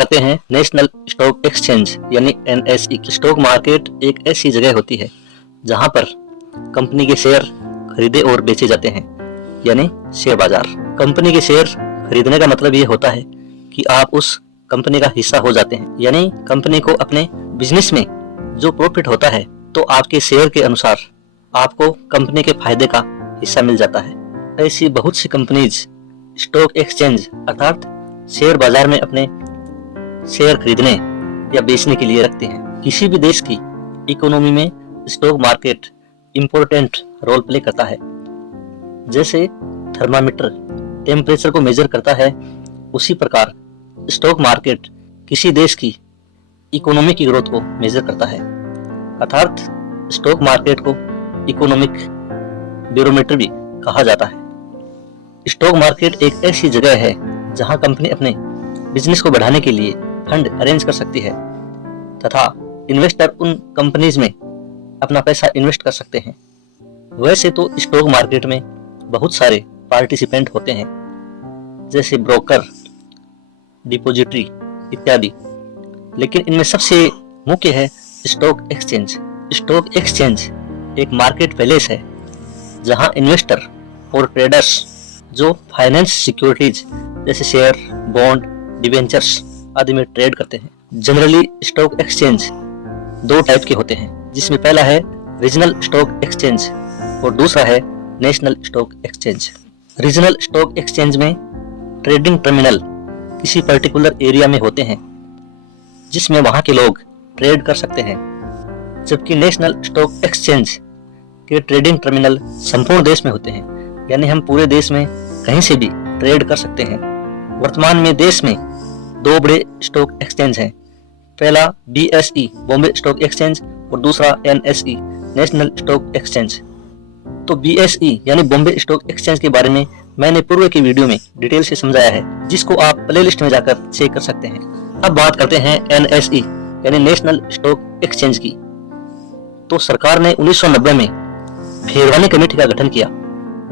करते हैं national stock exchange यानी एनएसई की। स्टॉक मार्केट एक ऐसी जगह होती है जहां पर कंपनी के शेयर खरीदे और बेचे जाते हैं, यानी शेयर बाजार। कंपनी के शेयर खरीदने का मतलब ये होता है कि आप उस कंपनी का हिस्सा हो जाते हैं, यानी कंपनी को अपने बिजनेस में जो प्रॉफिट होता है तो आपके शेयर के अनुसार आपको कंपनी के फायदे का हिस्सा मिल जाता है। ऐसी बहुत सी कंपनीज स्टॉक एक्सचेंज अर्थात शेयर बाजार में अपने शेयर खरीदने या बेचने के लिए रखते हैं। किसी भी देश की इकोनॉमी में stock market important role play करता है। जैसे थर्मामीटर टेम्परेचर को मेजर करता है, उसी प्रकार स्टॉक मार्केट किसी देश की इकोनॉमी की ग्रोथ को मेजर करता है। अर्थात स्टॉक मार्केट को इकोनॉमिक बैरोमीटर भी कहा जाता है। स्टॉक मार्केट एक ऐसी जगह है जहां कंपनी अपने बिजनेस को बढ़ाने के लिए फंड अरेंज कर सकती है तथा इन्वेस्टर उन कंपनीज में अपना पैसा इन्वेस्ट कर सकते हैं। वैसे तो स्टॉक मार्केट में बहुत सारे पार्टिसिपेंट होते हैं, जैसे ब्रोकर, डिपॉजिटरी इत्यादि, लेकिन इनमें सबसे मुख्य है स्टॉक एक्सचेंज। स्टॉक एक्सचेंज एक मार्केट प्लेस है जहां इन्वेस्टर और ट्रेडर्स जो फाइनेंस सिक्योरिटीज जैसे शेयर, बॉन्ड, डिबेंचर्स आदि में ट्रेड करते हैं। जनरली स्टॉक एक्सचेंज दो टाइप के होते हैं, जिसमें पहला है रीजनल स्टॉक एक्सचेंज और दूसरा है national stock exchange. Regional stock exchange में ट्रेडिंग टर्मिनल किसी पर्टिकुलर एरिया में होते हैं जिसमें वहां के लोग ट्रेड कर सकते हैं, जबकि नेशनल स्टॉक एक्सचेंज के ट्रेडिंग टर्मिनल संपूर्ण देश में होते हैं, यानी हम पूरे देश में कहीं से भी ट्रेड कर सकते हैं। वर्तमान में देश में दो बड़े स्टॉक एक्सचेंज हैं, पहला BSE बॉम्बे स्टॉक एक्सचेंज और दूसरा NSE नेशनल स्टॉक एक्सचेंज। तो BSE यानी बॉम्बे स्टॉक एक्सचेंज के बारे में मैंने पूर्व की वीडियो में डिटेल से समझाया है, जिसको आप प्लेलिस्ट में जाकर चेक कर सकते हैं। अब बात करते हैं NSE यानी नेशनल स्टॉक एक्सचेंज की। तो सरकार ने 1990 में भेरवानी कमेटी का गठन किया,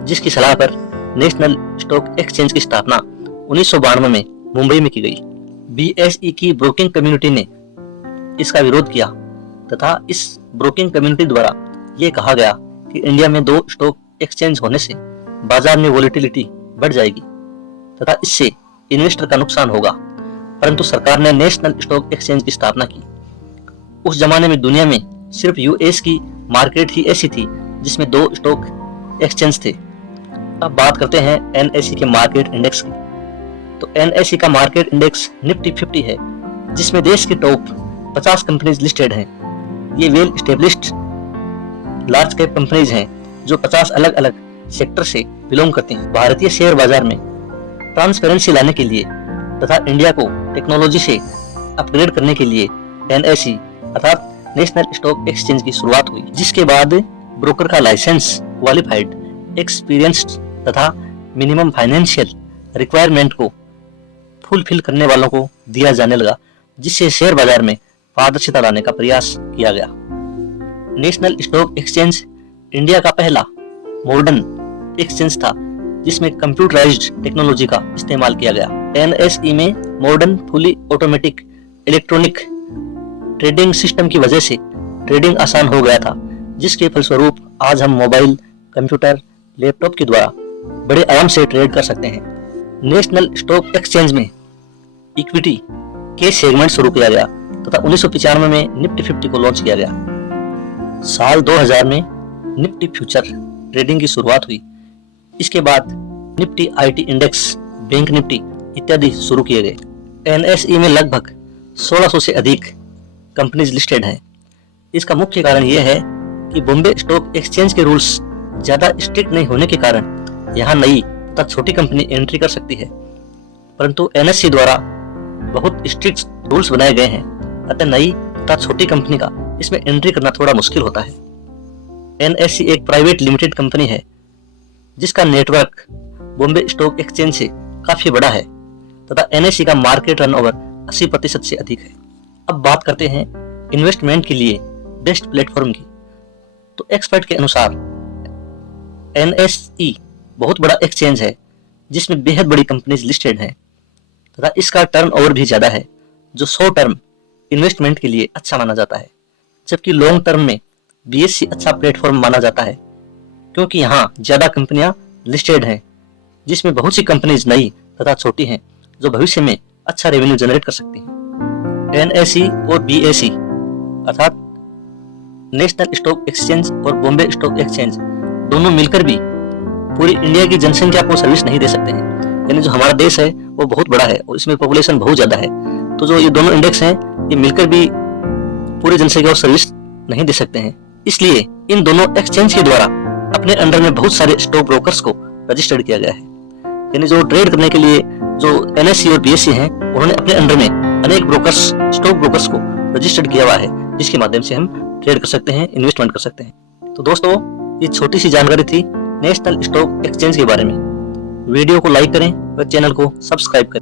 जिसकी सलाह पर नेशनल स्टॉक एक्सचेंज की स्थापना 1992 में मुंबई में की गई। BSE की ब्रोकिंग कम्युनिटी ने इसका विरोध किया तथा इस ब्रोकिंग कम्युनिटी द्वारा ये कहा गया कि इंडिया में दो स्टॉक एक्सचेंज होने से बाजार में वोलेटिलिटी बढ़ जाएगी तथा इससे इन्वेस्टर का नुकसान होगा। परंतु सरकार ने नेशनल स्टॉक एक्सचेंज की स्थापना की। उस जमाने में दुनिया में सिर्फ US की मार्केट ही ऐसी थी जिसमें दो स्टॉक एक्सचेंज थे। अब बात करते हैं NSE के मार्केट इंडेक्स की। तो NSE का मार्केट इंडेक्स निफ्टी 50 है, जिसमें देश की टॉप 50 कंपनीज लिस्टेड हैं। ये well established large cap companies हैं जो 50 अलग अलग सेक्टर से बिलोंग करती हैं। भारतीय शेयर बाजार में ट्रांसपेरेंसी लाने के लिए तथा इंडिया को टेक्नोलॉजी से अपग्रेड करने के लिए NSE अर्थात नेशनल स्टॉक एक्सचेंज की शुरुआत हुई, जिसके बाद ब्रोकर का लाइसेंस क्वालिफाइड, एक्सपीरियंस्ड तथा मिनिमम फाइनेंशियल रिक्वायरमेंट को फुलफिल करने वालों को दिया जाने लगा, जिससे शेयर बाजार में पारदर्शिता लाने का प्रयास किया गया। नेशनल स्टॉक एक्सचेंज इंडिया का पहला मॉडर्न एक्सचेंज था जिसमें कंप्यूटराइज्ड टेक्नोलॉजी का इस्तेमाल किया गया। NSE में modern fully automatic electronic trading system की वजह से ट्रेडिंग आसान हो गया था, जिसके फलस्वरूप आज हम मोबाइल, कंप्यूटर, लैपटॉप के द्वारा बड़े आराम से ट्रेड कर सकते हैं। नेशनल स्टॉक एक्सचेंज में इक्विटी के सेगमेंट शुरू किया गया तथा 1995 में निफ्टी 50 को लॉन्च किया गया। साल 2000 में निफ्टी फ्यूचर ट्रेडिंग की शुरुआत हुई। इसके बाद Nifty IT index, bank Nifty इत्यादि शुरू किए गए। NSE में लगभग 1600 से अधिक कंपनीज लिस्टेड हैं। इसका मुख्य कारण यह है कि बॉम्बे स्टॉक एक्सचेंज के रूल्स ज्यादा स्ट्रिक्ट नहीं होने के कारण यहाँ नई तथा छोटी कंपनी एंट्री कर सकती है, परंतु NSE द्वारा बहुत स्ट्रिक्ट रूल्स बनाए गए हैं, अतः नई तथा छोटी कंपनी का इसमें एंट्री करना थोड़ा मुश्किल होता है। NSE एक प्राइवेट लिमिटेड कंपनी है जिसका नेटवर्क बॉम्बे स्टॉक एक्सचेंज से काफी बड़ा है तथा NSE का मार्केट टर्नओवर 80% से अधिक है। अब बात करते हैं इन्वेस्टमेंट के लिए बेस्ट प्लेटफॉर्म की। तो एक्सपर्ट के अनुसार NSE बहुत बड़ा एक्सचेंज है जिसमें बेहद बड़ी कंपनीज लिस्टेड हैं तथा इसका टर्नओवर भी ज्यादा है। जो शॉर्ट टर्म इन्वेस्टमेंट के लिए अच्छा माना जाता है, जबकि लॉन्ग टर्म में बीएसई अच्छा प्लेटफॉर्म माना जाता है, क्योंकि यहाँ ज्यादा कंपनियां लिस्टेड हैं, जिसमें बहुत सी कंपनीज नई तथा छोटी हैं जो भविष्य में अच्छा रेवेन्यू जनरेट कर सकती हैं। एनएसई और बीएसई अर्थात नेशनल स्टॉक एक्सचेंज और बॉम्बे स्टॉक एक्सचेंज दोनों मिलकर भी पूरी इंडिया की जनसंख्या को सर्विस नहीं दे सकते हैं। यानी जो हमारा देश है वो बहुत बड़ा है और इसमें पॉपुलेशन बहुत ज्यादा है, तो जो ये दोनों इंडेक्स हैं ये मिलकर भी पूरी जनसंख्या को सर्विस नहीं दे सकते हैं। इसलिए इन दोनों एक्सचेंज के द्वारा अपने अंडर में बहुत सारे स्टॉक ब्रोकर्स को रजिस्टर्ड किया गया है। यानी जो ट्रेड करने के लिए जो एनएसई और बीएसई हैं उन्होंने अपने अंडर में अनेक ब्रोकर्स, स्टॉक ब्रोकर्स को रजिस्टर्ड किया हुआ है, जिसके माध्यम से हम ट्रेड कर सकते हैं, इन्वेस्टमेंट कर सकते हैं। तो दोस्तों, ये छोटी सी जानकारी थी नेशनल स्टॉक एक्सचेंज के बारे में। वीडियो को लाइक करें और चैनल को सब्सक्राइब करें।